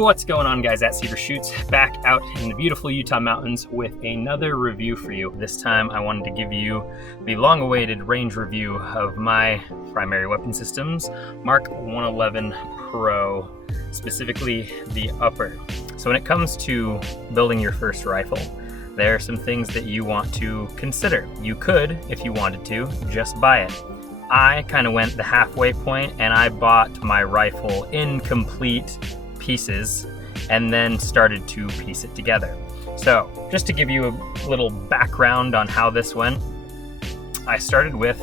What's going on, guys? At Cedar Shoots, back out in the beautiful Utah mountains with another review for you. This time I wanted to give you the long-awaited range review of my primary weapon systems, Mk111 Pro, specifically the upper. So when it comes to building your first rifle, there are some things that you want to consider. You could, if you wanted to, just buy it. I kind of went the halfway point and I bought my rifle in complete pieces and then started to piece it together. So just to give you a little background on how this went, I started with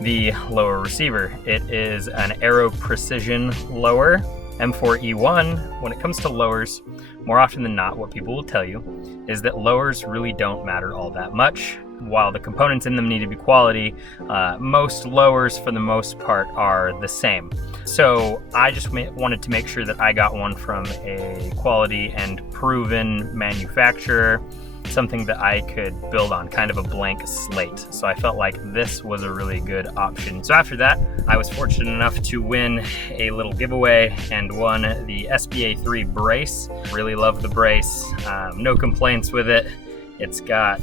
the lower receiver. It is an Aero Precision lower, M4E1. When it comes to lowers, more often than not, what people will tell you is that lowers really don't matter all that much. While the components in them need to be quality, most lowers for the most part are the same. So I just wanted to make sure that I got one from a quality and proven manufacturer, something that I could build on, kind of a blank slate. So I felt like this was a really good option. So after that, I was fortunate enough to win a little giveaway and won the SBA3 brace. Really love the brace, no complaints with it. It's got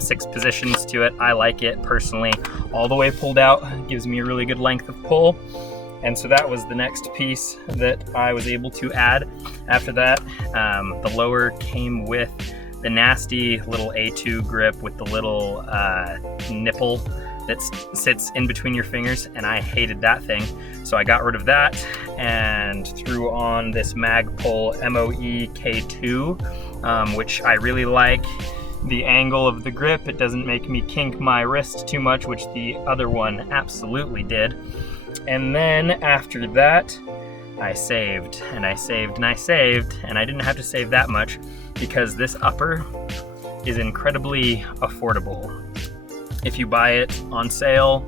6 positions to it. I like it personally. All the way pulled out gives me a really good length of pull. And so that was the next piece that I was able to add. After that, the lower came with the nasty little A2 grip with the little nipple that sits in between your fingers, and I hated that thing. So I got rid of that and threw on this Magpul Mk111, which I really like. The angle of the grip, it doesn't make me kink my wrist too much, which the other one absolutely did. And then after that, I saved and I saved and I saved, and I didn't have to save that much because this upper is incredibly affordable. If you buy it on sale,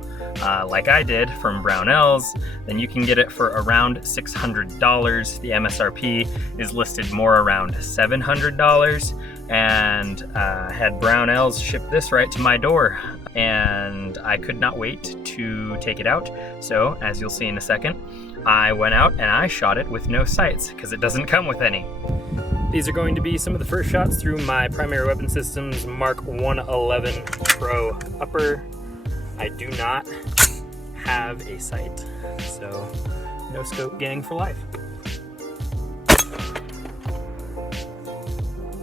like I did from Brownells, then you can get it for around $600. The MSRP is listed more around $700, and had Brownells ship this right to my door, and I could not wait to take it out. So as you'll see in a second, I went out and I shot it with no sights because it doesn't come with any. These are going to be some of the first shots through my primary weapon systems Mk111 Pro upper. I do not have a sight, so no scope gang for life.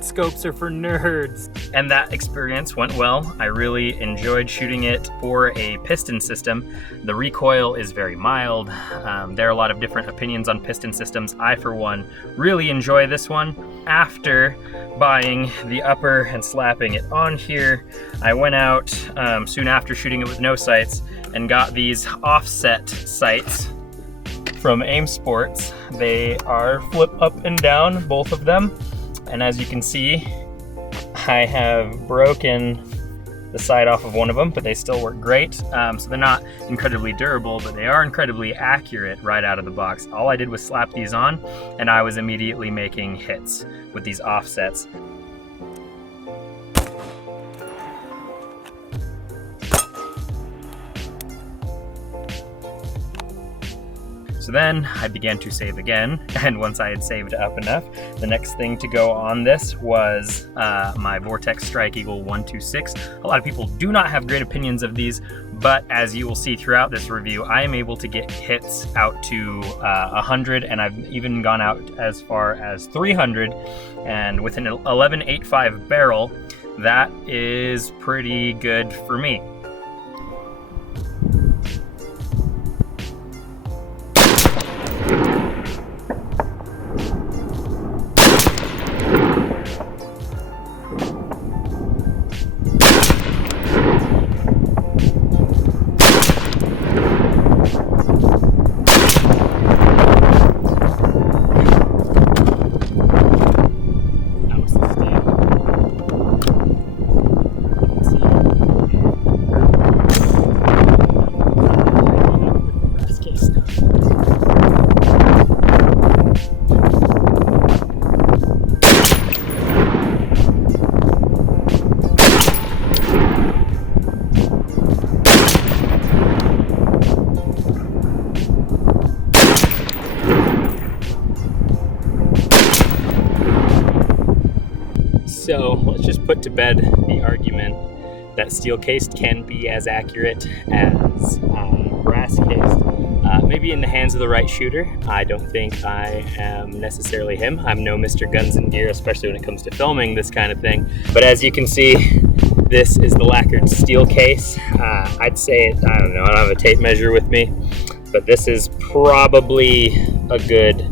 Scopes are for nerds. And that experience went well. I really enjoyed shooting it for a piston system. The recoil is very mild. There are a lot of different opinions on piston systems. I, for one, really enjoy this one. After buying the upper and slapping it on here, I went out soon after shooting it with no sights and got these offset sights from Aim Sports. They are flip up and down, both of them. And as you can see, I have broken the side off of one of them, but they still work great. So they're not incredibly durable, but they are incredibly accurate right out of the box. All I did was slap these on, and I was immediately making hits with these offsets. So then I began to save again, and once I had saved up enough, the next thing to go on this was my Vortex Strike Eagle 126. A lot of people do not have great opinions of these, but as you will see throughout this review, I am able to get hits out to 100, and I've even gone out as far as 300, and with an 11.85 barrel, that is pretty good for me. So let's just put to bed the argument that steel cased can be as accurate as brass cased. Maybe in the hands of the right shooter. I don't think I am necessarily him. I'm no Mr. Guns and Gear, especially when it comes to filming this kind of thing. But as you can see, this is the lacquered steel case. I'd say, I don't know, I don't have a tape measure with me, but this is probably a good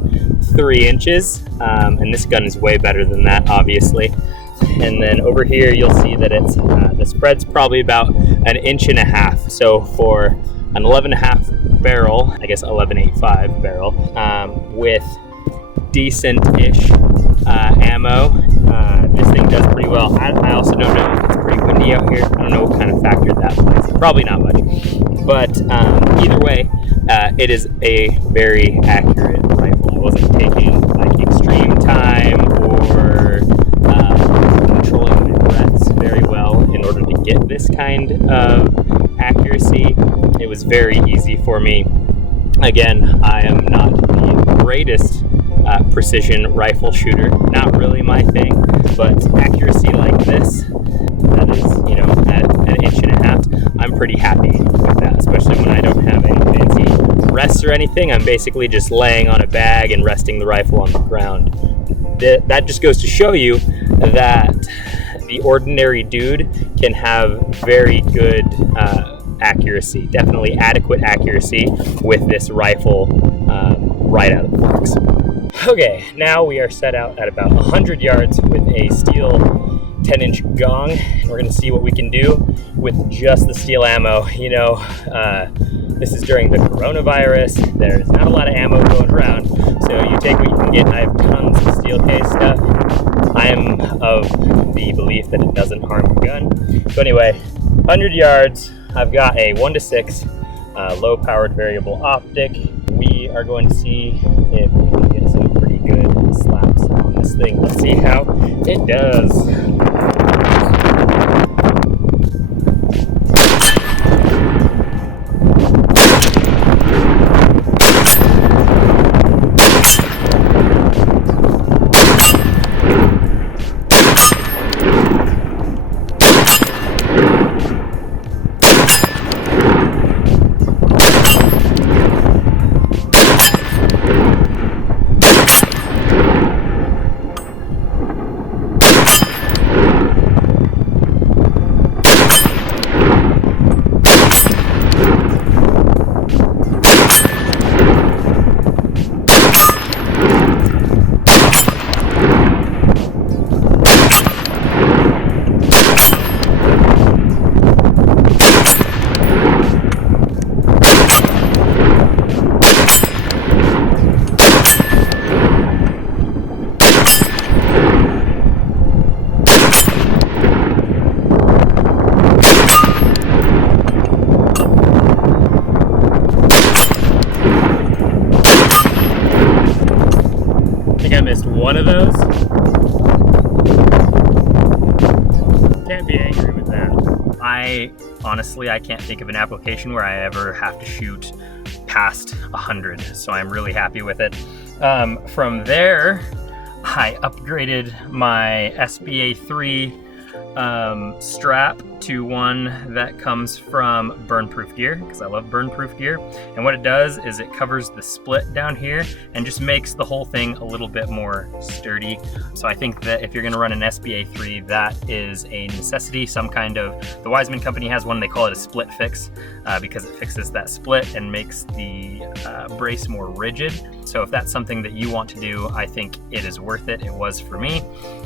3 inches. And this gun is way better than that, obviously. And then over here, you'll see that it's the spread's probably about 1.5 inches. So for an 11.5 barrel, I guess 11.85 barrel, with decent-ish ammo, this thing does pretty well. I also don't know if it's pretty windy out here. I don't know what kind of factor that plays. Probably not much. But either way, it is a very accurate rifle. I wasn't taking like extreme time or controlling my breaths very well in order to get this kind of accuracy. It was very easy for me. Again, I am not the greatest precision rifle shooter, not really my thing, but accuracy like this, that is, you know, at 1.5 inches, I'm pretty happy with that, especially when I don't have any fancy rests or anything. I'm basically just laying on a bag and resting the rifle on the ground. That just goes to show you that the ordinary dude can have very good accuracy, definitely adequate accuracy with this rifle right out of the box. Okay, now we are set out at about 100 yards with a steel 10-inch gong, and we're going to see what we can do with just the steel ammo. You know, this is during the coronavirus. There's not a lot of ammo going around, so you take what you can get. I have tons of steel case stuff. I am of the belief that it doesn't harm the gun. So anyway, 100 yards. I've got a 1:6 low-powered variable optic. We are going to see if we can get some pretty good slaps on this thing. Let's see how it does. I missed one of those. Can't be angry with that. I can't think of an application where I ever have to shoot past 100, so I'm really happy with it. From there, I upgraded my SBA 3 strap to one that comes from Burnproof Gear, because I love Burnproof Gear. And what it does is it covers the split down here and just makes the whole thing a little bit more sturdy. So I think that if you're going to run an SBA 3, that is a necessity. Some kind of, the Wiseman company has one, they call it a split fix, because it fixes that split and makes the brace more rigid. So if that's something that you want to do, I think it is worth it. It was for me.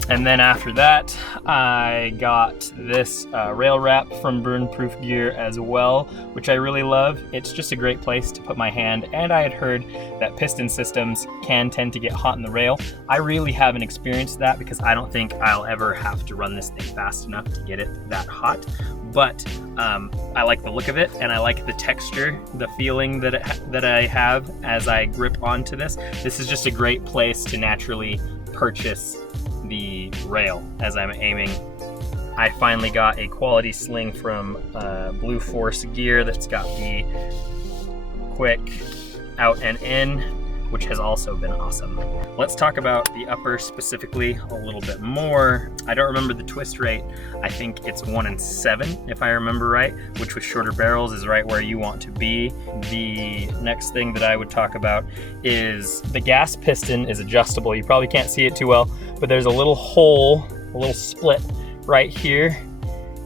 And then after that, I got this rail wrap from Burnproof Gear as well, which I really love. It's just a great place to put my hand, and I had heard that piston systems can tend to get hot in the rail. I really haven't experienced that because I don't think I'll ever have to run this thing fast enough to get it that hot. But I like the look of it, and I like the texture, the feeling that I have as I grip onto this. This is just a great place to naturally purchase the rail as I'm aiming. I finally got a quality sling from Blue Force Gear that's got the quick out and in which has also been awesome. Let's talk about the upper specifically a little bit more. I don't remember the twist rate. I think it's 1-7 if I remember right, which with shorter barrels is right where you want to be. The next thing that I would talk about is the gas piston is adjustable. You probably can't see it too well, but there's a little hole, a little split right here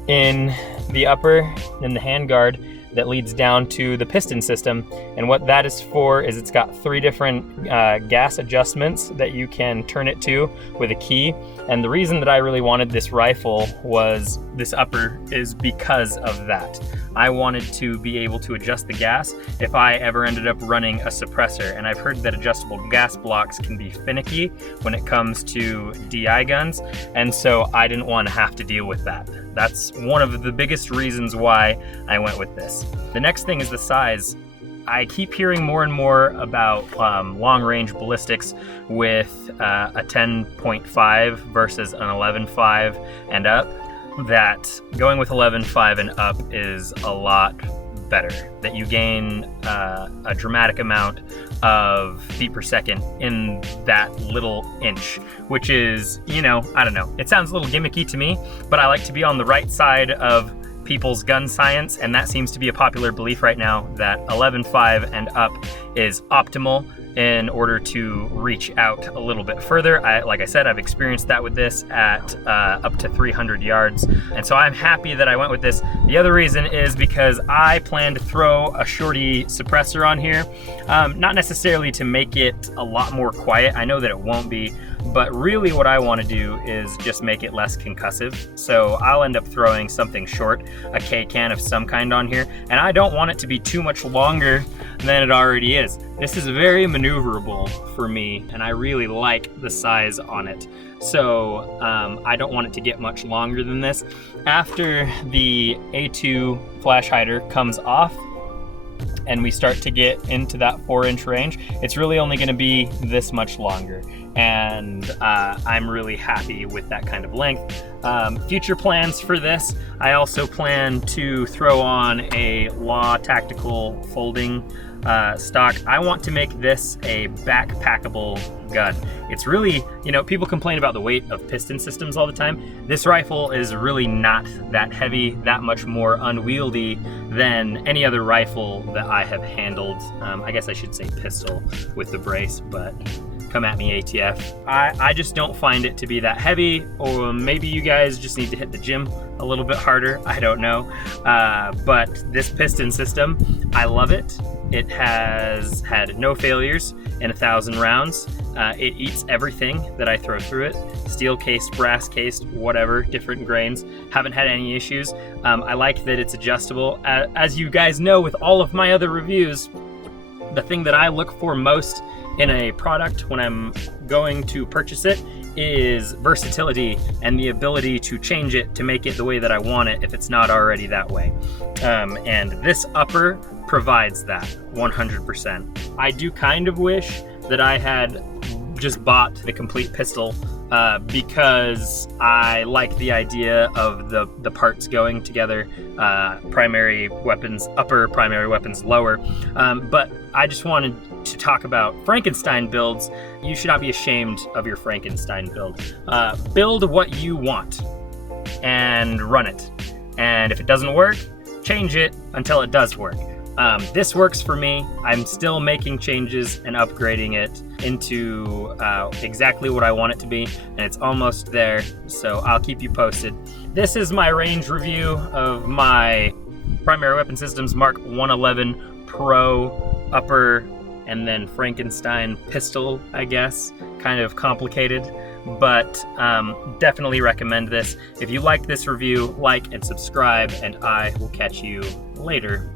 in the upper, in the handguard, that leads down to the piston system. And what that is for is it's got 3 different gas adjustments that you can turn it to with a key. And the reason that I really wanted this rifle was this upper is because of that. I wanted to be able to adjust the gas if I ever ended up running a suppressor. And I've heard that adjustable gas blocks can be finicky when it comes to DI guns. And so I didn't want to have to deal with that. That's one of the biggest reasons why I went with this. The next thing is the size. I keep hearing more and more about long-range ballistics with a 10.5 versus an 11.5 and up, that going with 11.5 and up is a lot better, that you gain a dramatic amount of feet per second in that little inch, which is, you know, I don't know, it sounds a little gimmicky to me, but I like to be on the right side of people's gun science, and that seems to be a popular belief right now, that 11.5 and up is optimal in order to reach out a little bit further. Like I said, I've experienced that with this at up to 300 yards, and so I'm happy that I went with this. The other reason is because I plan to throw a shorty suppressor on here, not necessarily to make it a lot more quiet. I know that it won't be, but really what I want to do is just make it less concussive. So I'll end up throwing something short, a K-can of some kind on here, and I don't want it to be too much longer than it already is. This is very maneuverable for me, and I really like the size on it. So I don't want it to get much longer than this. After the A2 flash hider comes off, and we start to get into that 4-inch range, it's really only going to be this much longer, and I'm really happy with that kind of length. Future plans for this, I also plan to throw on a Law Tactical folding stock. I want to make this a backpackable gun. It's really, you know, people complain about the weight of piston systems all the time. This rifle is really not that heavy, that much more unwieldy than any other rifle that I have handled. I guess I should say pistol with the brace, but come at me, ATF. I just don't find it to be that heavy, or maybe you guys just need to hit the gym a little bit harder, I don't know. But this piston system, I love it. It has had no failures in 1,000 rounds. It eats everything that I throw through it. Steel cased, brass cased, whatever, different grains. Haven't had any issues. I like that it's adjustable. As you guys know with all of my other reviews, the thing that I look for most in a product when I'm going to purchase it is versatility and the ability to change it to make it the way that I want it if it's not already that way. And this upper provides that 100%. I do kind of wish that I had just bought the complete pistol because I like the idea of the parts going together, primary weapons upper, primary weapons lower. But I just wanted to talk about Frankenstein builds. You should not be ashamed of your Frankenstein build. Build what you want and run it. And if it doesn't work, change it until it does work. This works for me. I'm still making changes and upgrading it into exactly what I want it to be, and it's almost there, so I'll keep you posted. This is my range review of my Primary Weapon Systems Mk111 Pro upper, and then Frankenstein pistol, I guess. Kind of complicated, but definitely recommend this. If you like this review, like and subscribe, and I will catch you later.